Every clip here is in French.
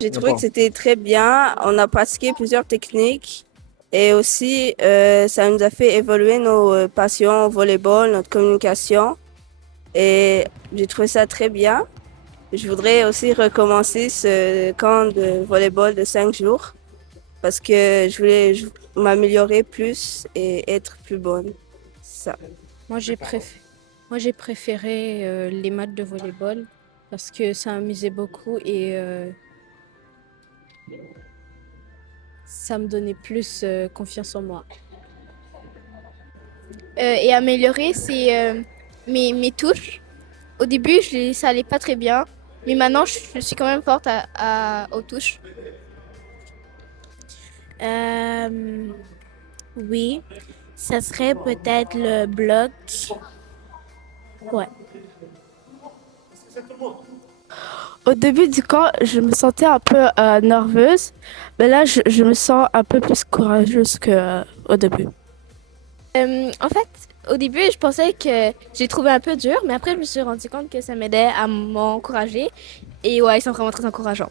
J'ai trouvé que c'était très bien. On a pratiqué plusieurs techniques et aussi ça nous a fait évoluer nos passions au volleyball, notre communication et j'ai trouvé ça très bien. Je voudrais aussi recommencer ce camp de volleyball de 5 jours parce que je voulais m'améliorer plus et être plus bonne. Ça. Moi, Moi, j'ai préféré les matchs de volleyball parce que ça amusait beaucoup et ça me donnait plus confiance en moi. Et améliorer, c'est mes touches. Au début, ça allait pas très bien, mais maintenant, je suis quand même forte aux touches. Euh, oui, ça serait peut-être le bloc. Ouais. Au début du camp, je me sentais un peu nerveuse, mais là, je me sens un peu plus courageuse qu'au début. En fait, au début, je pensais que j'ai trouvé un peu dur, mais après, je me suis rendu compte que ça m'aidait à m'encourager. Et ouais, ils sont vraiment très encourageants.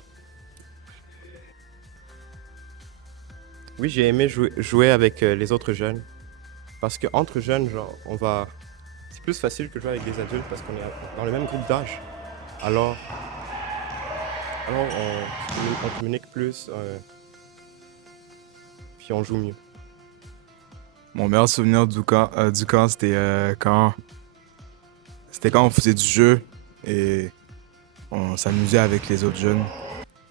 Oui, j'ai aimé jouer avec les autres jeunes. Parce qu'entre jeunes, genre, c'est plus facile que jouer avec des adultes parce qu'on est dans le même groupe d'âge. Alors, on communique plus, puis on joue mieux. Mon meilleur souvenir du camp, c'était quand on faisait du jeu et on s'amusait avec les autres jeunes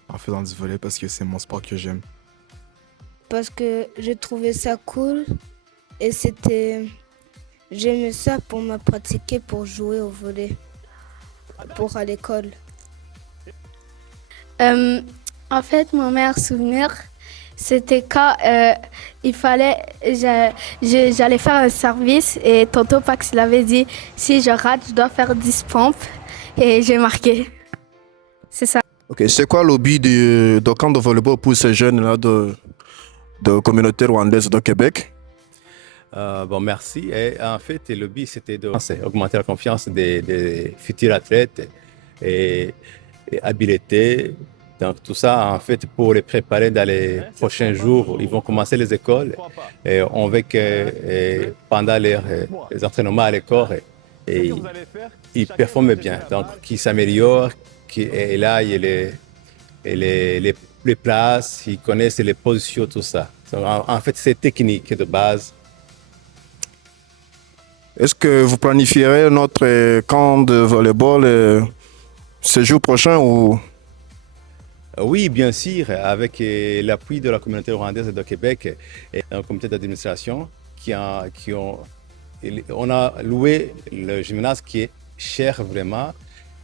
en faisant du volley parce que c'est mon sport que j'aime. Parce que j'ai trouvé ça cool et j'aimais ça pour me pratiquer pour jouer au volley, pour à l'école. En fait, mon meilleur souvenir, c'était quand j'allais faire un service et tonton Pax il avait dit si je rate, je dois faire 10 pompes et j'ai marqué. C'est ça. Ok, c'est quoi l'hobby de camp de volleyball pour ces jeunes-là de communauté rwandaise de Québec? Bon, merci. Et en fait, le but, c'était d'augmenter la confiance des futurs athlètes et habilités. Donc, tout ça, en fait, pour les préparer dans les prochains jours. Ils vont commencer les écoles. Et on veut que pendant les entraînements à l'école, ils performent bien. Donc, qu'ils s'améliorent, et là, il y a les places, ils connaissent les positions, tout ça. Donc, en fait, c'est technique de base. Est-ce que vous planifierez notre camp de volleyball ce jour prochain ou... Oui, bien sûr, avec l'appui de la communauté rwandaise de Québec et un comité d'administration on a loué le gymnase qui est cher vraiment,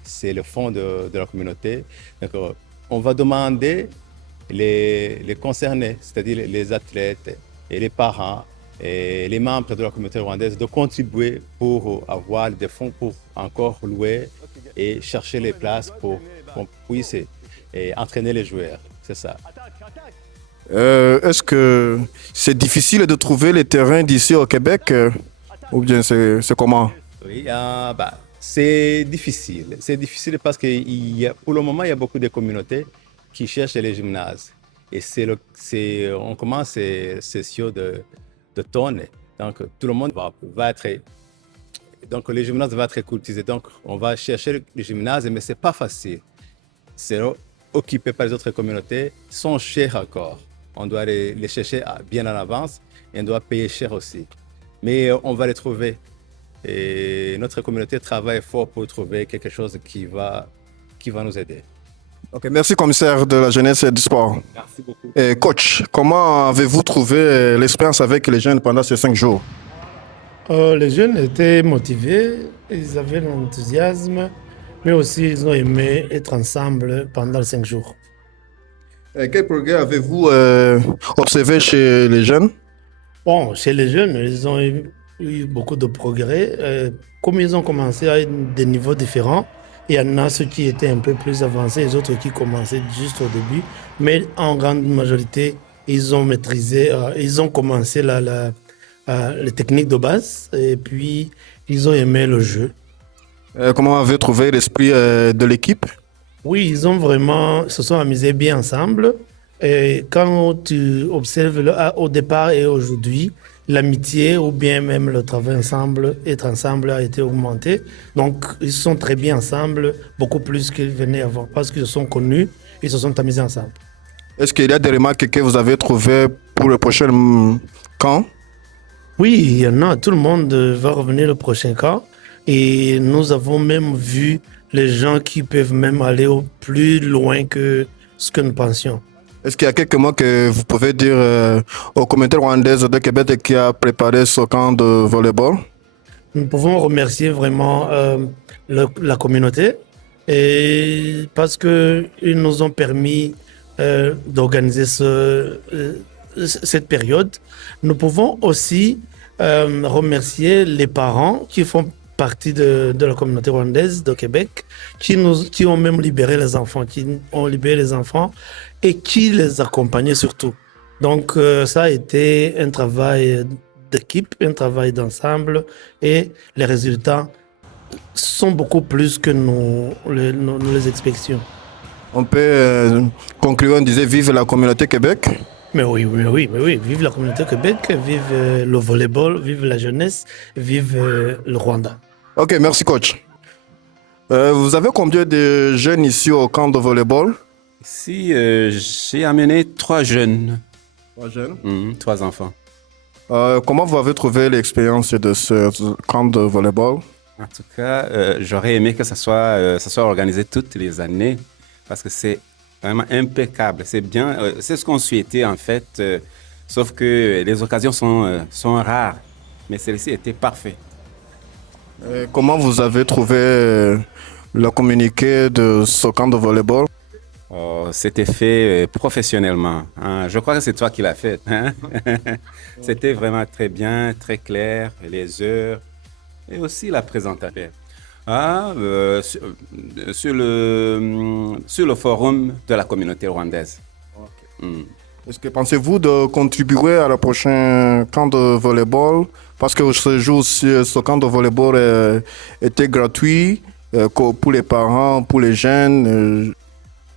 c'est le fond de la communauté. Donc, on va demander les concernés, c'est-à-dire les athlètes et les parents et les membres de la communauté rwandaise de contribuer pour avoir des fonds pour encore louer et chercher les places pour qu'on puisse entraîner les joueurs. C'est ça. Est-ce que c'est difficile de trouver les terrains d'ici au Québec ou bien c'est comment? Oui, c'est difficile. C'est difficile parce que pour le moment, il y a beaucoup de communautés qui cherchent les gymnases. Et on commence ces sessions d'automne. Donc, tout le monde va être... Donc, les gymnases vont être cultivés. Donc, on va chercher les gymnases, mais ce n'est pas facile. C'est occupé par les autres communautés, sont chers encore. On doit les chercher bien en avance et on doit payer cher aussi. Mais on va les trouver. Et notre communauté travaille fort pour trouver quelque chose qui va nous aider. Ok, merci commissaire de la jeunesse et du sport. Merci beaucoup. Et coach, comment avez-vous trouvé l'expérience avec les jeunes pendant ces 5 jours? Les jeunes étaient motivés, ils avaient l'enthousiasme, mais aussi ils ont aimé être ensemble pendant les 5 jours. Quel progrès avez-vous observé chez les jeunes? Bon, chez les jeunes, ils ont eu beaucoup de progrès. Comme ils ont commencé à des niveaux différents, il y en a ceux qui étaient un peu plus avancés, les autres qui commençaient juste au début. Mais en grande majorité, ils ont maîtrisé, ils ont commencé les techniques de base et puis ils ont aimé le jeu. Comment avez-vous trouvé l'esprit de l'équipe? Oui, ils ont vraiment se sont amusés bien ensemble. Et quand tu observes au départ et aujourd'hui, l'amitié ou bien même le travail ensemble, être ensemble a été augmenté. Donc, ils sont très bien ensemble, beaucoup plus qu'ils venaient avant, parce qu'ils se sont connus, ils se sont amusés ensemble. Est-ce qu'il y a des remarques que vous avez trouvées pour le prochain camp? Oui, il y en a. Tout le monde va revenir le prochain camp. Et nous avons même vu les gens qui peuvent même aller au plus loin que ce que nous pensions. Est-ce qu'il y a quelques mots que vous pouvez dire aux communautés rwandaises de Québec qui a préparé ce camp de volleyball? Nous pouvons remercier vraiment la communauté et parce qu'ils nous ont permis d'organiser cette période. Nous pouvons aussi remercier les parents qui font partie de la communauté rwandaise de Québec, qui ont même libéré les enfants, et qui les accompagnaient surtout. Donc ça a été un travail d'équipe, un travail d'ensemble et les résultats sont beaucoup plus que nous les expections. On peut conclure, on disait vive la communauté Québec. Mais oui, vive la communauté Québec, vive le volleyball, vive la jeunesse, vive le Rwanda. Ok, merci coach. Vous avez combien de jeunes ici au camp de volleyball? Ici, j'ai amené 3 jeunes. 3 jeunes? 3 enfants. Comment vous avez trouvé l'expérience de ce camp de volleyball? En tout cas, j'aurais aimé que ça soit organisé toutes les années parce que c'est vraiment impeccable. C'est bien, c'est ce qu'on souhaitait en fait, sauf que les occasions sont rares. Mais celle-ci était parfaite. Comment vous avez trouvé le communiqué de ce camp de volleyball? C'était fait professionnellement. Hein. Je crois que c'est toi qui l'as fait. Hein? C'était vraiment très bien, très clair, les heures et aussi la présentation. Sur le forum de la communauté rwandaise. Okay. Est-ce que pensez-vous de contribuer à la prochaine camp de volleyball? Parce que ce camp de volleyball était gratuit pour les parents, pour les jeunes.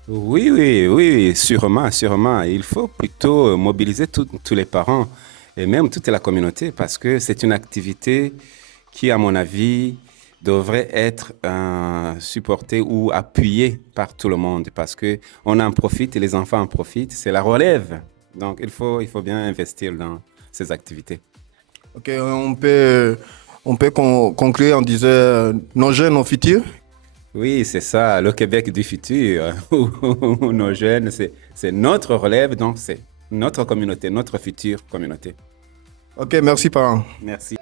Oui, sûrement. Il faut plutôt mobiliser tous les parents et même toute la communauté parce que c'est une activité qui, à mon avis, devrait être supportée ou appuyée par tout le monde parce qu'on en profite et les enfants en profitent. C'est la relève. Donc, il faut bien investir dans ces activités. Ok, on peut conclure en disant nos jeunes, nos futurs. Oui, c'est ça, le Québec du futur. Nos jeunes, c'est notre relève, donc c'est notre communauté, notre future communauté. Ok, merci parents. Merci.